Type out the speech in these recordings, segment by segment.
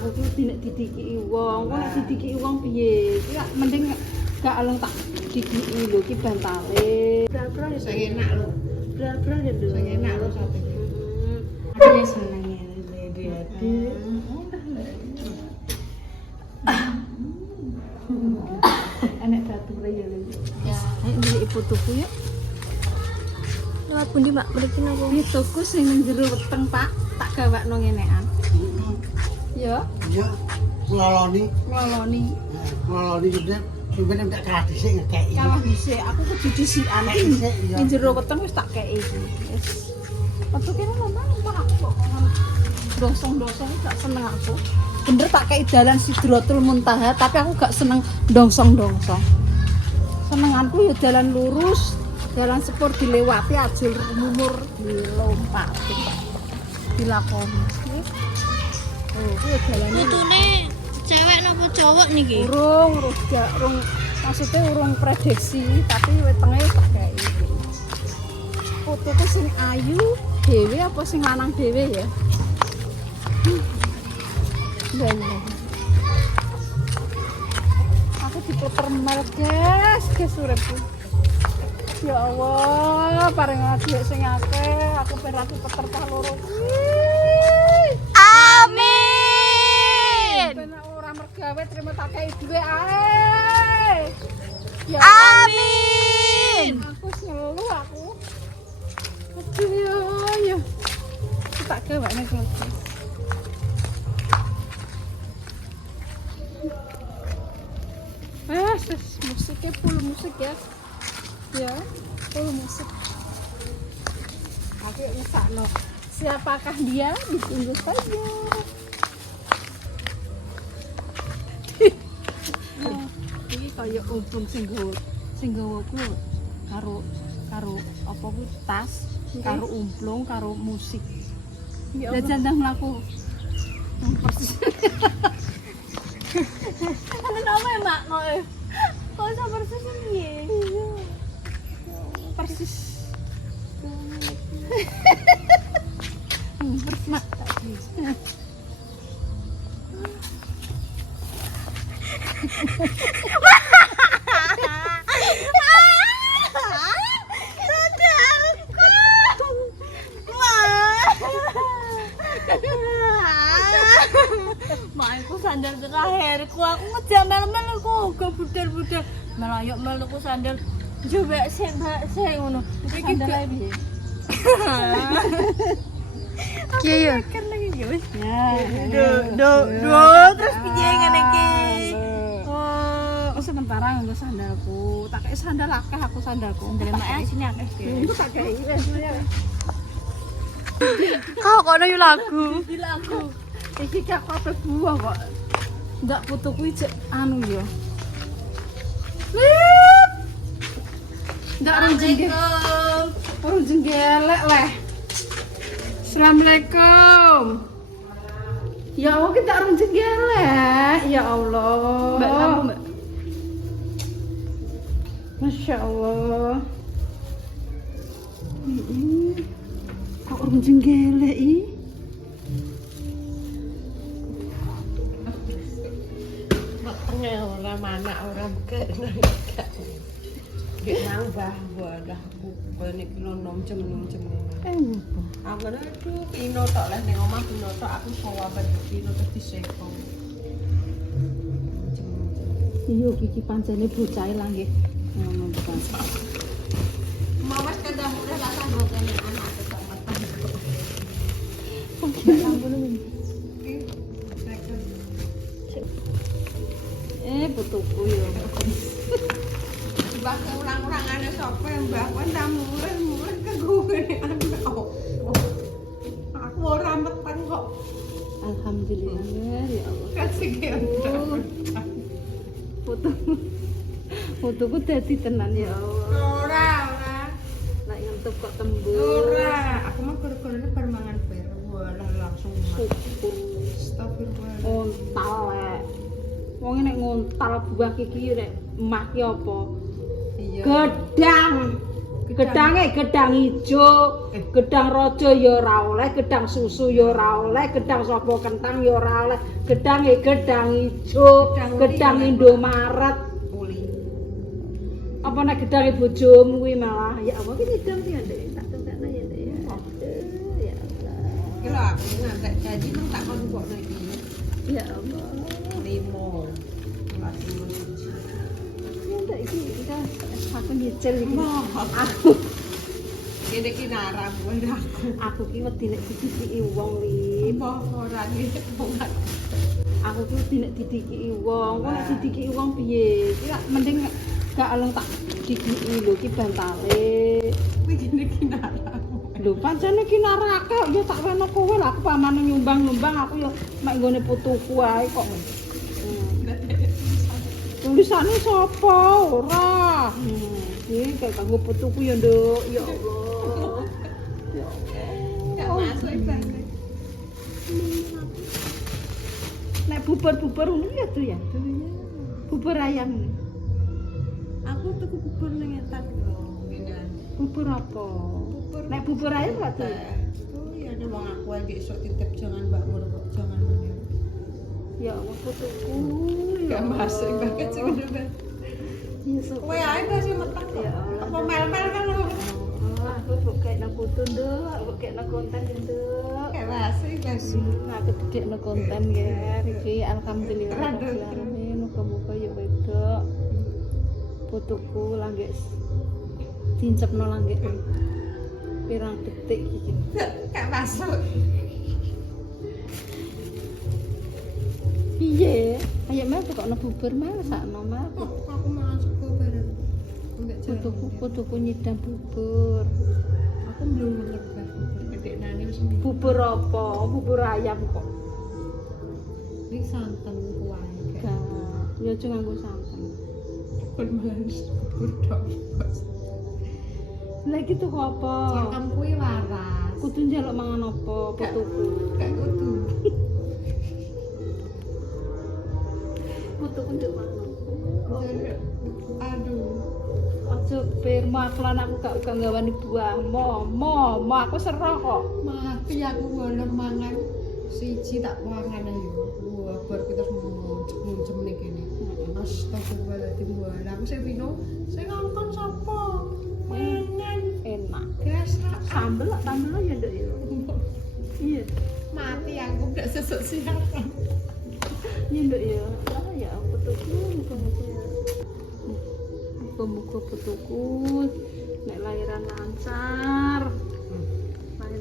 aku tuh didiki wong, kok nek didiki wong piye? Iki mending gak alung tak didiki lho ki bantale. Bra-bra ya Sing enak lho. bra-bra ya lho. Sing enak lho sate. Aku seneng ya Dede. Enak bature ya lho. Ya. Ayo ndelik fotoku ya. Lewat pundi, Mbak? Berikin aku. Iki tuku sing ning jero weteng, Pak. Tak gawakno ngenekan. Ya, Iya, ngeloloni. ngeloni. Ngeloloni juga. Sebenarnya tak kalah dhisik ngekeki. Kalah dhisik, aku kudu dhisikan iki. Dhisik, iya. Ning jero weteng wis tak kei iki. Wis. Waktu kene memang aku kok dosong-dosong gak seneng aku. Bener tak kei dalan Sidratul Muntaha, tapi aku gak seneng dongsong-dongsong. Senenganku ya dalan lurus, jalan sepur dilewati ajul mumur dilompati. Dilakoni. Oh, kuwi dalane Putune cewek napa cowok niki? urung maksudnya urung prediksi tapi wetenge tak gawe iki. Fotoku sing ayu dhewe apa sing lanang dhewe ya? Iya. Aku diputer mel guys uripku. Ya Allah, paring dhuwit sing akeh, aku pengen lagi puter tak loro. Amin. Ben ora mergawe terima tak kei dhuwit ae. Ya Amin. aku ngeluh aku. Aduh ya. Tak gawakne kok. Musiknya full musik ya. Ya, full musik. Aku ngesakno. Siapakah dia? Ditunggu saja. Nah, iki kaya umpun sing gawa ku karo apa ku tas, karo umplung, karo musik. Ya jandang mlaku. Persis. Ano nama Mak? Kok sa persis piye? Persis. Mak. Mainku sandal terakhirku, aku ngejak mel-mel aku gak budal-budal melayuk melukku sandal coba sih mbak sih ngono iki Sandal piye? kiye ya Kan lagi wis. Ya. do terus piye ngene iki Aku sementara nganggo sandalku. Tak kei sandal akeh aku sandalku. Mak sini akeh Itu tak kei wis. kau kono yo lagu Bilang aku iki gak apa buah kok. Ndak putuku iki anu ya. Ndak orang jenggelek leh. Assalamualaikum. Ya Allah kita orang jenggelek. Ya Allah. Mbak lampu Mbak Masya Allah. Kok orang jenggelek ih? Wetenge ora manak ora kena. Gek nambah wadah ben iki lho nom jem. Aku aduh pino tok lah ning omah pino tok aku sawaben pino terus disekong. Iya Kiki pancene bocahe lah nggih. Ngono to. Mau wis kendang udah lah sanggo kene anak tetep meteng. Putuku ya. Mbah ulang-ulangane sapa Mbah kowe mulih kanggo ngene anak. Aku ora meteng kok. Alhamdulillah ya Allah. Kasih gendong. Fotoku dadi tenan ya Allah. Ora. Nek ngentup kok tembus. Ora, aku mah gara-garane bar mangan peru walah langsung mati. Syukur. Astagfirullah. Ngontal lek. Wong nek ngontal buah iki nek emah ki apa? Iya. Gedang. Gedang ijo, gedang rojo ya ora oleh, gedang susu ya ora oleh, gedang sapa kentang ya ora oleh. Gedang ijo, gedang Indomaret. Uli. Apa nek gedange bojomu kuwi malah ya apa iki gedang iki ya Ndek, tak tungkakno ya Ndek ya. Ya Allah. Ki lho aku ngantek janji nang tak kon mbokno iki. Ya Allah. 5. Lagi Ya Ndek iki kan aku nyicil iki. aku. Kene ki narang aku. Aku ki wedi nek didiki wong li. Ora ngene wong Aku ki wedi nek didiki wong, kok nek didiki wong piye? Ki mending gak alung tak didiki lho ki bantale. kuwi kene ki narang. Lho pancene ki narake ya tak weno kowe lah aku pamane nyumbang-nyumbang aku ya mek nggone putuku ae kok. Tulisane sapa ora? Iki kayak kanggo putuku ya, Nduk. Ya Allah. Ya Gak Allah. masuk ibane. Nek bubur-bubur ngono ya tuh ya. Bubur ayam. Aku tuku bubur ning etan lho. Bubur apa? Nek bubur ayam gak tuh? Oh iya ada wong aku aja esuk titip jangan Mbak Mur kok jangan meneh. Ya Allah putuku. Gak masuk banget sih bener. Ya sok. Kowe ae masih meteng kok. Ya Allah. Apa mel-mel kan lho. Aku kok kayak nang putu Nduk, aku kayak nang konten Nduk. Gak masuk guys. Aku dedek nang konten ya. Iki alhamdulillah rabbil alamin. Muga-muga ya wedok. Putuku langgek dincepno langgek pirang detik iki. Gak masuk. Piye? Ayo mel tukokno bubur mel sakno mel. Aku malah suka bareng. Putuku nyidang bubur. Aku belum mengerti bubur gede nani wis minggu. Bubur apa? Bubur ayam kok. Iki santen kuah Gak. Ya aja nganggo santen. bubur manis bubur dok. Lah iki tuh apa? Cangkem kuwi waras. Kudu njaluk mangan apa putuku? Gak kudu. Putuku nduk mangan. Aduh. Aja firma aku lan aku gak gawani buah. Mo aku serah kok. Mati aku ngono mangan siji tak mangan ayo. Wah, bar kita muncem nih kene. Astagfirullahaladzim. Wah, aku sing pino sing ngongkon sapa? Mangan Enak. gasak. Sambel lah, tambel lah ya nduk ya. Iya. Mati aku gak sesuk siaran. Iya nduk ya. Ah ya putuku muga-muga ya. Muga-muga putuku nek lahiran lancar.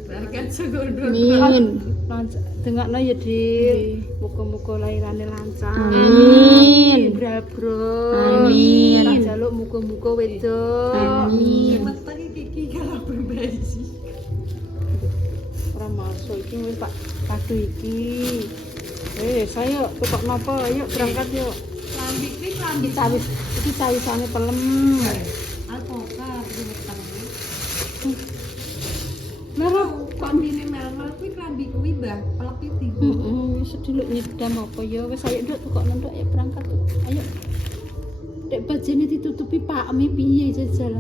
Bahkan segondo. Amin. Lancar. Dengakno ya, Dik. Muga-muga lairane lancar. Amin. Bro. Amin. Tak jaluk muga-muga wedok. Amin. Meteng iki kalau berbayi. Ora masuk iki wis Pak kado iki. Saya tukok napa? Ayo berangkat yuk. Lambi iki lambi Iki cawisane pelem. alpokat iki meteng. Merah Kombine mel-mel kuwi klambi kuwi Mbah, pelek iki. wis sediluk nyedam apa ya wis ayo nduk tukokno nduk ayo berangkat Nduk. Ayo. Dek bajene ditutupi pakme piye jajal.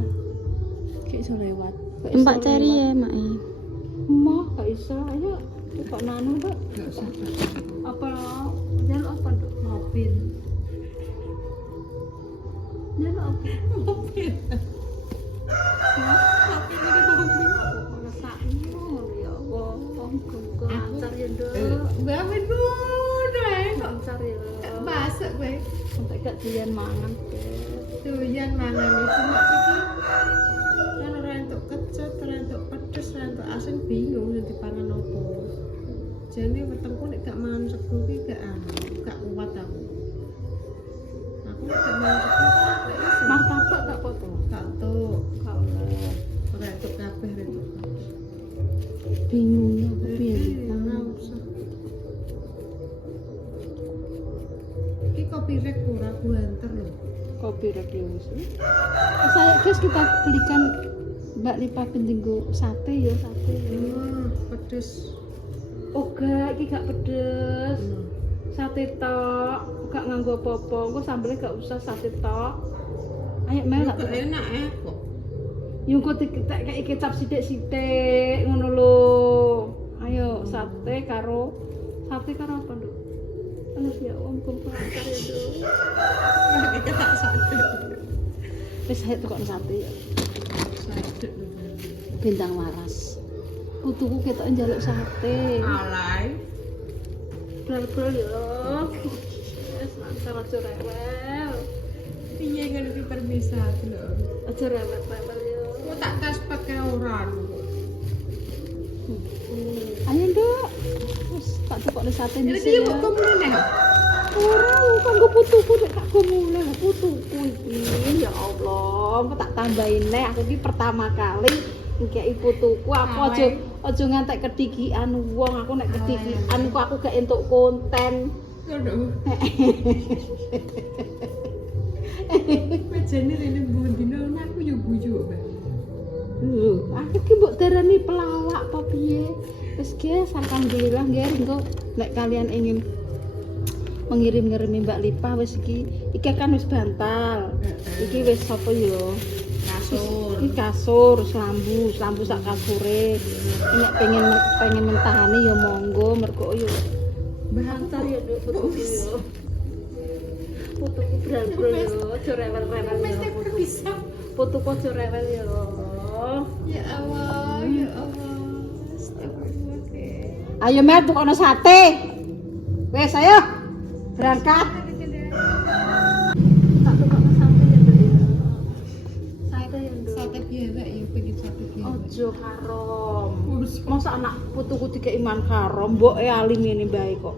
Gak iso lewat. Gak iso Tempat cari lewat. ya, Mak. Mah gak iso. Ayo tukokno anu Nduk. Gak usah. Apa jaluk apa Nduk? Mobil. Jaluk apa? Mobil. Tapi ini mobil. Aku ngrasakno ya Allah. Muga-muga lancar ya Nduk. Mbak men mudah kok. Lancar ya. Gak masak kowe. Sampai gak doyan mangan. Doyan mangan iki mak iki. Kan ora entuk kecut, ora entuk pedes, ora entuk asin bingung sing dipangan opo. Jane wetengku nek gak mangan sego ki gak kuat aku. Aku nek gak mangan sego kan gak iso. Martabak gak foto. Gak entuk. Gak oleh. Ora entuk kabeh rek. Bingungnya aku piye. Ora usah. Iki kopi rek ora buanter lho. Kopi radius. Saya guys kita belikan Mbak Lipa Bendinggo sate ya sate. Wah, pedes. Oh gak, iki gak pedes. Sate tok, gak nganggo apa-apa. Engko sambelnya gak usah sate tok. Ayo Mel Kok tak. enak kok. Yung kok tak kayak kecap sithik-sithik ngono lho. Ayo sate karo apa, Nduk? Alah ya om lancar ya, Nduk. Kita tak sate. Wis ayo tukokno sate ya. Sate. Bintang waras. Putuku ketok njaluk sate. Alay. Bral-bral ya. Wis lancar aja rewel. Piye ngene iki permisat lho. Aja rewel-rewel ya. Kok tak tas pakai ora lho. Ayo, Nduk. Wis tak tukokno sate Ini dhisik. piye kok kemene? Ora kanggo putuku nek tak gomule putuku iki. Ya Allah, kok tak tambahin neh aku iki pertama kali ngekeki putuku aku aja ngantek kedikian wong aku nek kedikian kok aku gak entuk konten. Aduh. Mejane rene mbondino aku yo guyu, Mbak. Lho, aku ki mbok darani pelawak apa piye? Wis guys, alhamdulillah nggih engko nek kalian ingin mengirim-ngirimi Mbak Lipa wis iki kan wis bantal. Iki wis sapa yo? Kasur. Iki kasur, selambu sak kasure. Nek pengen mentahane ya monggo, mergo yo bantal ya Nduk putuku yo. Putuku bral-bral yo, aja rewel-rewel yo. bisa. Putuku aja rewel yo. Ya Allah, ya Allah. Astagfirullah. Ayo Mel tukono sate. Wes ayo. Berangkat. Tak tukono sate ya Nduk. Sate ya Nduk. Sate piye Mbak? Ya pengen sate piye. Ojo haram. Masa anak putuku dikek iman haram, mboke ali ngene bae kok.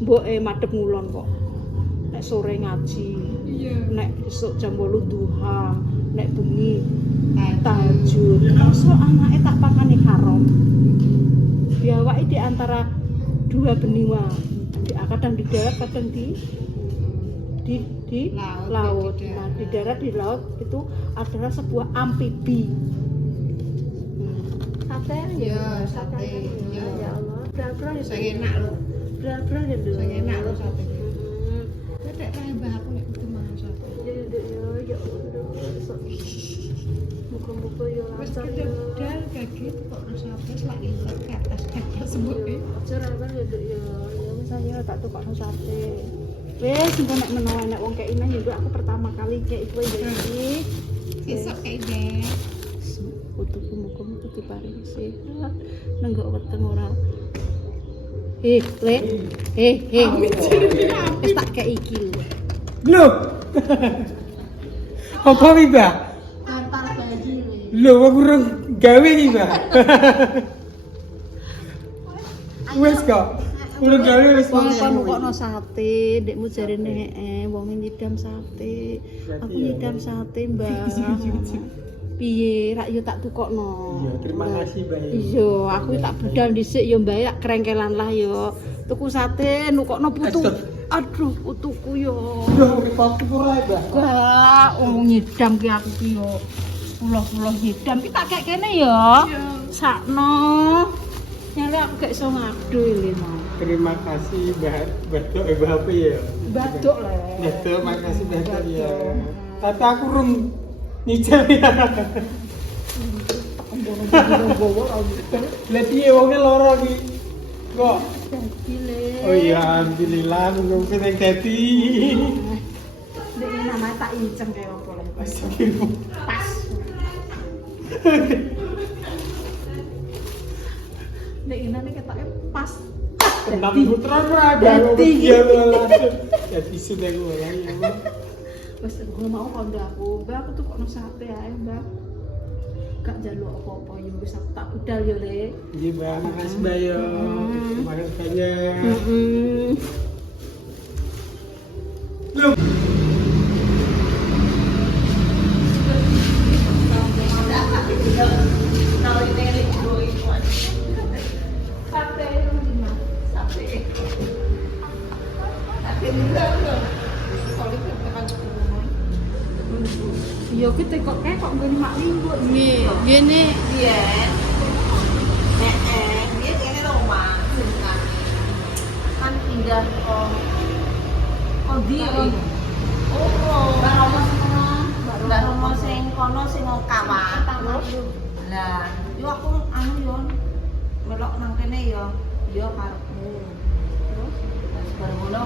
Mboke madhep ngulon kok. Nek sore ngaji, Iya. nek esuk jam 8 duha, nek bengi tahajud. Masa anake tak pakane haram. Biawake di antara dua benua. Kadang di darat, kadang di laut. Nah, di darat di laut itu adalah sebuah amfibi. Sate Ya, sate. Ya, ya Allah. Bral-bral ya. Saya enak loh. Bral-bral ya, Nduk. Saya enak loh sate. Hmm. Nek tambah aku nek kudu mangan sate. Ya, Nduk ya, ya Allah. Muga-muga ya Wis lancar kita ya. budal kaget kok sate lagi ke atas sembuhe. Aja rewel ya, Nduk ya. Ya wis ayo tak tukokno sate. Wis engko nek menawa nek wong kek ineh ya aku pertama kali kek kowe ya iki. Sesuk kae deh. Putuku muga-muga diparingi sehat. Nenggok weteng ora. Le. Wis tak kek iki lho. Lho. Apa iki, Mbak? Antar bayi le. Lho, kok urung gawe iki, Mbak? Wis kok. Urung gawe wis Wong wong kon kokno sate, ndekmu jarene wong nyidam sate. Aku nyidam sate, Mbak. Piye, rak yo tak tukokno. Iya, terima kasih, Mbak. Iya, aku tak budal dhisik yo Mbak, tak krengkelan lah yo. Tuku sate nukokno putu. Aduh, putuku yo. Lho, foto ora, Mbak. Wah, wong nyidam ki aku ki yo. Puloh-puloh nyidam ki tak kek kene yo. Sakno. Nyale aku gak iso ngadu iki mau. Terima kasih, Mbak. Badok Mbak apa ya? Badok le. Badok, makasih Badok ya. Tata aku urung nyicil ya. Lah piye wonge lara iki? Kok? Dadi le. Oh iya, alhamdulillah nunggu seneng dadi. Nek namanya tak inceng kaya apa le. Astagfirullah. Pas. Nek inane ketake pas. Tenang putra ora Dadi. Dadi sudah gue ya. Wes gue mau kondo aku. Mbak aku tuh kok sate ae, Mbak. Gak njaluk apa-apa yo wis aku tak budal yo le. Iya, Mbak. Makasih, Mbak ya. Terima kasih banyak. Loh. Yo kita kok ngene mak minggu. Nggih, ngene. Dia kene rumah. Kan pindah kok. Kok dia? Oh, Mbak Roma sama Mbak Mbak Romo sing kono sing kawan. Lah, yo aku anu yo melok nang kene yo karepmu. Terus baru ngono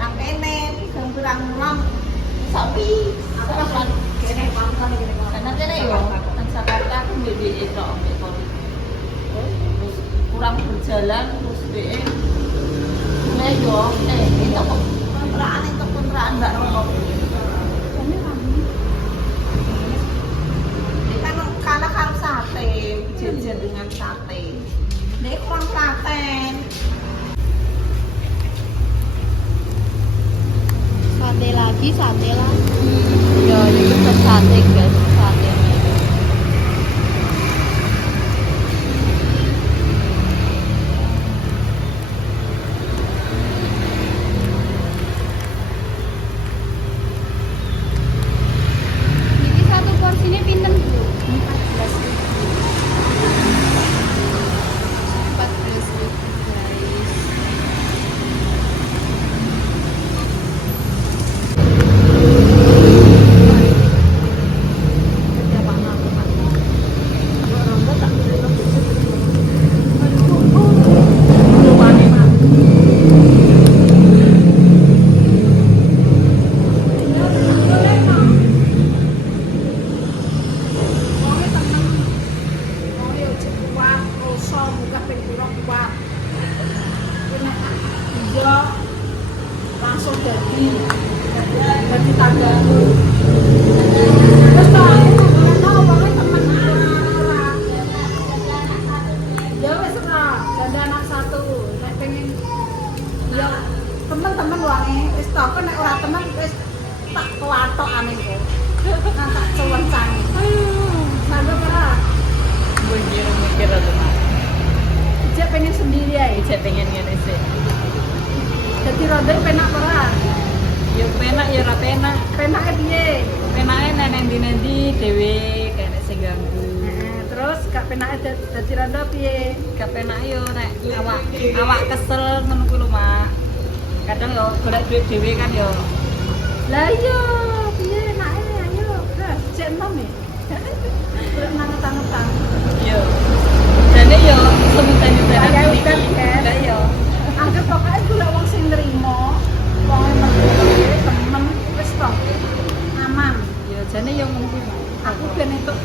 nang kene pisang pirang lam sapi. Kene pangkal kene. Karena kene yo nang Jakarta aku ndek itu terus kurang berjalan terus dhek mulai yo itu kontrakan Mbak Romo. Karena kan sate, jajan dengan sate. Nek kurang paten. Sate lagi. Ya, ini tetap sate guys, sate. Ini satu porsinya pinten Bu? 14.000 guys. Langsung jadi tangga. Terus tau aku tahu banget temen ya wes ora, ada anak satu. Nek pengen ya temen-temen wangi wis tau kok nek ora temen wis tak kelatokane kok. Nah tak cuwencangi. Sampe ora. Mikir tuh Mas. Ijek pengen sendiri ae. Saya pengen ngene sih. Jadi roda penak ora. Ya penak ya ora penak. Penake piye? Penake nendi dhewe kene sing ganggu. Terus gak penake dadi roda piye? Gak penak yo nek awak kesel ngono ku lho, Mak. Kadang yo golek duit dhewe kan yo. Lah iya, piye enake ayo. Lah, cek enom ya. Golek nang utang-utang. Yo. Jane yo seminta-mintaan Kayak iki. kan, kan? Lah yo. Anggap pokoknya golek wong sing nrimo, wong ngerti temen wis to. Aman. Yo jane yo ngono kuwi, Mak. Aku ben entuk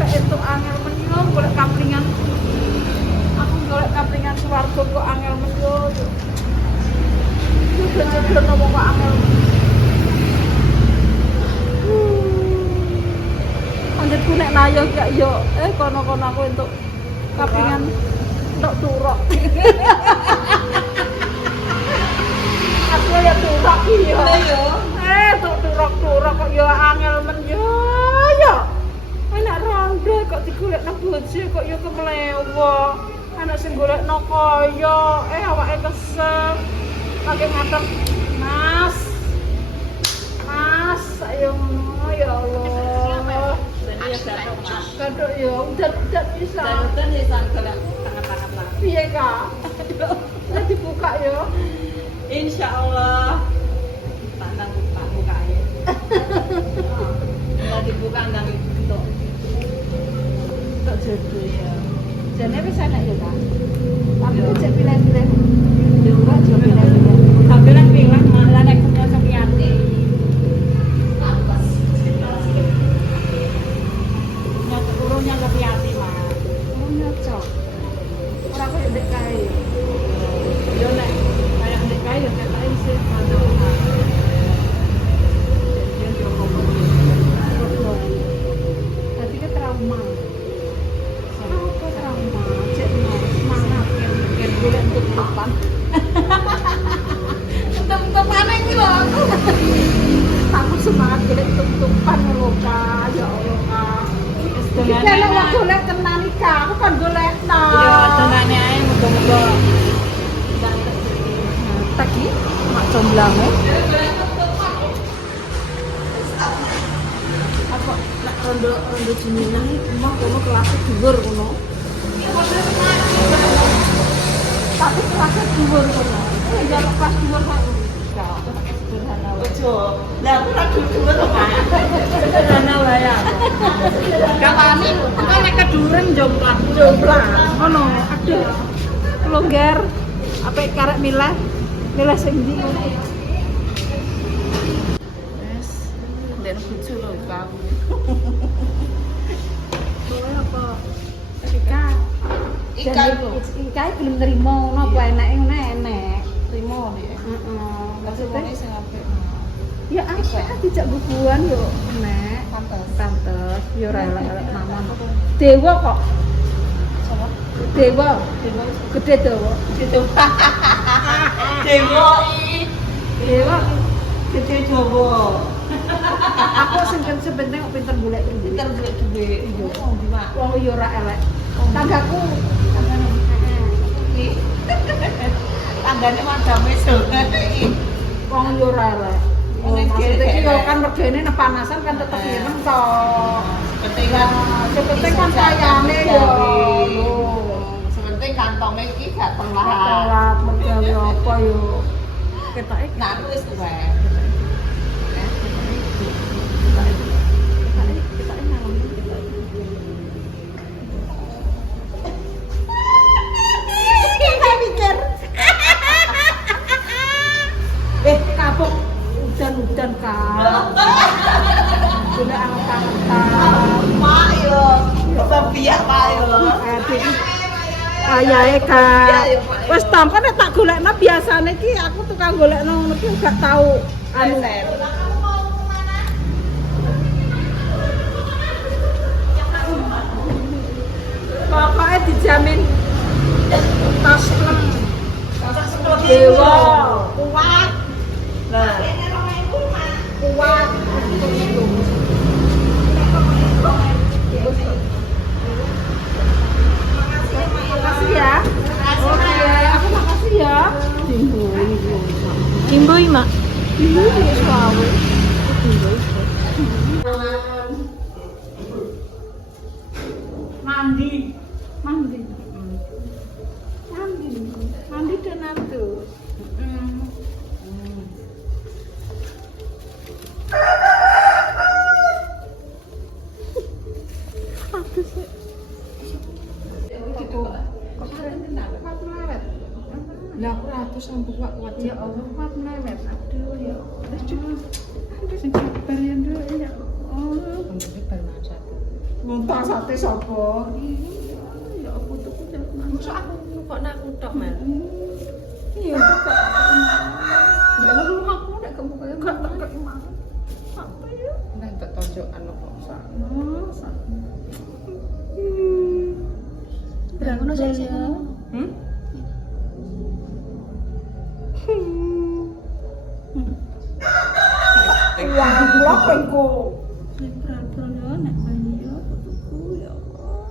kok angel menyo golek kaplingan. Aku golek kaplingan swarga kok angel menyo. Jodoh ngomong kok angel. Anjirku nek nayo gak yo kono-kono aku entuk kaplingan entuk turok. Aku ya turok iki yo. yo. Tuk turok kok yo angel men yo. Yo. Anak ronde kok digolek nang bojo kok yo kemlewo. Anak sing golekno kaya awake kesel. Pakai ngatur Mas. Mas, ayo ngono ya Allah. Jane yo gatok, Mak. Kadok yo udah bisa. Dan ya sang golek tangan-tangan lah. Piye Kak? Lah dibuka yo. Insyaallah. Tandang buka ya. Kalau dibuka ndang itu. Kok jodoh ya. Jane wis enak ya Kak. Tapi kok cek pilih-pilih. Dibuka aja pilih-pilih. Alhamdulillah pilih malah nek cocok yati. Nyocok urungnya ke yati, Mak. Oh nyocok. Ora kok ndek kae. Yo nek kayak ndek kae yo ketake sih mana-mana. Yo yo Tadi ke trauma. Apa trauma? Cek no semangat kan golek untuk depan. Untuk-untukannya iki lho aku. Aku semangat golek untuk-untukan lho Kak. Ya Allah Kak. Iki lek wong golek tenan iki Kak, aku kan golek ta. Yo tenane ae muga-muga. Tadi mak jomblange. Apa nek rondo jenengan iki mah kono kelas dhuwur kono. Tapi kelas dhuwur kono. Ya kelas dhuwur kok. sederhana wae. Ojo. Lah aku ra dhuwur to, Mas. Sederhana wae aku. Gak wani, engko nek keduren jomplang. Ngono, aduh. Longgar apa karek milah sing ndi ngono. Wes, ndek bojo lho kamu. Kowe apa? Ika iku. Ika belum nerima ngono apa enake ngono enek. Trimo nek. Heeh. Maksudnya sing apik. Ya apik dijak bubuan yo nek. Pantes. Yo ora elek-elek mamon. Dewa kok. Sopo? Dewa. Gede dewa. Gitu. Dewa i. Dewa. Gede Jawa. Aku sing penting kok pinter golek duit. Pinter duit duit. Iya. Di mak. Wong yo ora elek. Tanggaku. Tanggane madame iki. Wong yo ora elek. Maksudnya iki yo kan regane nek panasan kan tetep ireng to. Penting kan kayane yo. Sepenting kantongnya iki gak telat. Telat mergawe apa yo. Ketoke Nah, aku wis tuwek. ketoke ngalem. Kita mikir. Kapok udan-udan kan. Gula anak-anak. Mak yo. Kok biak Pak yo. Ayahe Kak. Wes tampan nek tak golekno biasane iki aku tukang golekno ngono ki gak tau anu. Pokoknya dijamin tas lem. Dewa, kuat. Nah, Kuat. Makasih ya. Oke, aku makasih ya. Timbo ini Timbo mak. Timbo ini suawe. Mandi. Mandi tenan tuh. Aku sih. lah aku ratus sampai kuat Ya Allah, kuat mewet. Aduh ya. Aduh. Sing sabar ya nduk ya. Oh, Untuk bar masak. muntah sate sapa? Ya aku tuku jaman. Masa aku kok nak kutok mel. Iya, kok. Ya lu aku nek kamu kaya gak tak keiman. Apa ya? Nah, tak tonjokan kok sak. Masa. Berangkat ya. Uang kula pengko. Berangkat ya nek bayi ya putuku ya Allah.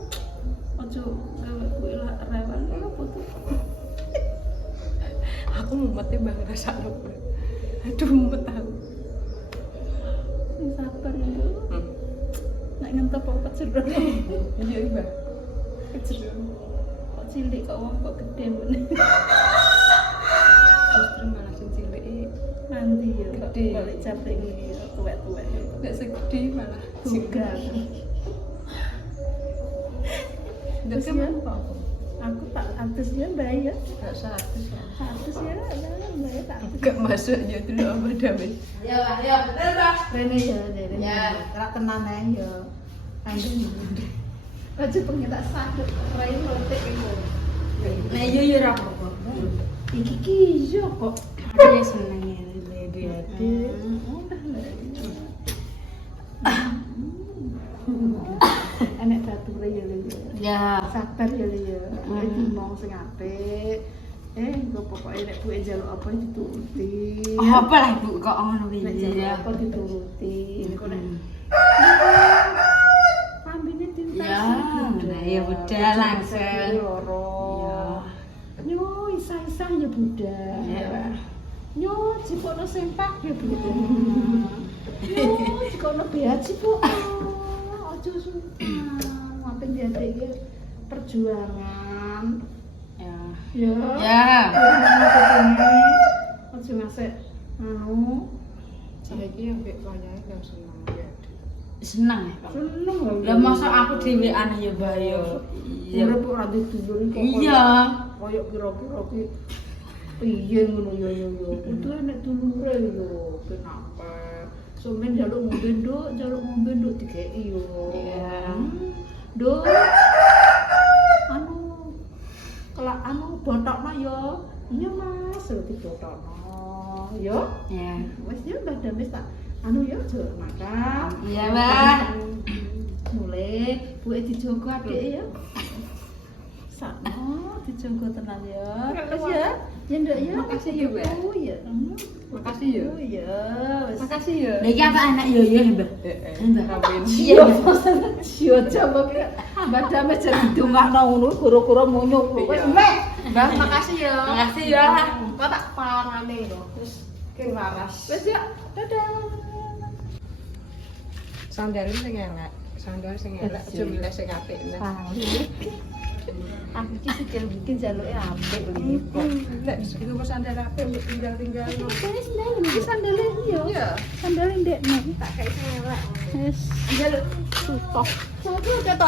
Ojo gawe kuwi lah rewel ya putuku. Aku mumetnya bangga sakno. Aduh mumet aku. Sing sabar ya. Nek ngentep kok kecedhon. Iya, Mbak. Kecedhon. Kok cilik kok wong kok gede men. Justru malah sing cilik Nanti ya Gede. balik capek iki tuwek-tuwek. gak segede malah. Bukan. Terus ya? apa? Aku tak atus ya bayar. Gak 100 ya. Atus ya bayar tak atus. Gak masuk ya dulu apa Damin. Rene ya Rene. Ya, ora tenan ae ya. Kandung. Aja pengen tak sadut rai lotek iku. Nah iya ya ora apa-apa. Iki ki yo kok. Dia seneng ya dia. Enek bature ya lho. Ya. Sabar ya lho ya. Iki mau sing apik. Engko pokoke nek duwe njaluk apa dituruti. Apa lah Bu kok ngono Nek iki njaluk ya. apa dituruti. Engko nek pambine tintas. Ya, nah ya udah langsung. Loro. Ya. Nyo isa-isa ya Buddha. Ya. Nyo cipono sempak ya Buddha. Nyo cipono beaji po. Ojo sumpah. Mampir diadek iki perjuangan. Ya. Ya. Ya. Ojo ngasih Mau Saiki ambek wayahe kan seneng ya. Seneng ya, Pak. seneng lho. Lah masa aku dhewean ya, Mbak ya. Iya. Urip ora didulur kok. Iya. Kayak kira-kira ki piye ngono yo. Kudu nek dulure yo. Kenapa? Somen jaluk ngombe nduk dikeki yo. Iya. Nduk. Anu kelak anu botokno yo. Iya Mas, lho dibotokno. Yo. Ya. Wes yo Mbak Damis tak anu yo aja makan. Iya, Mbak. Mulai buke dijogo adike ya. Sakno dijogo tenan ya. Wes ya. Ya Nduk ya. Makasih ya, Mbak. Oh ya. Makasih ya. Oh ya. Wes. Makasih ya. Lah iki apa anak yo ya, Mbak? Mbak. Ramen. Iya, Mbak. Yo coba ki Mbak Damis jadi dongakno ngono goro-goro munyuk. Wes Iya. mek. Mbak, makasih ya. Makasih ya. Kok tak pangane lho. Terus ki waras. Wes ya. Dadah. Sandal sing elek. Sandal sing elek aja milih sing apik. Aku ki sikil bikin jaluke apik lho. Lek iku kok sandal apik mbok tinggal-tinggal. Wes sandal iki sandale yo. Iya. Sandale ndekne. Tak kayak sing elek. Wes. Jaluk Sutok. Sopo ketok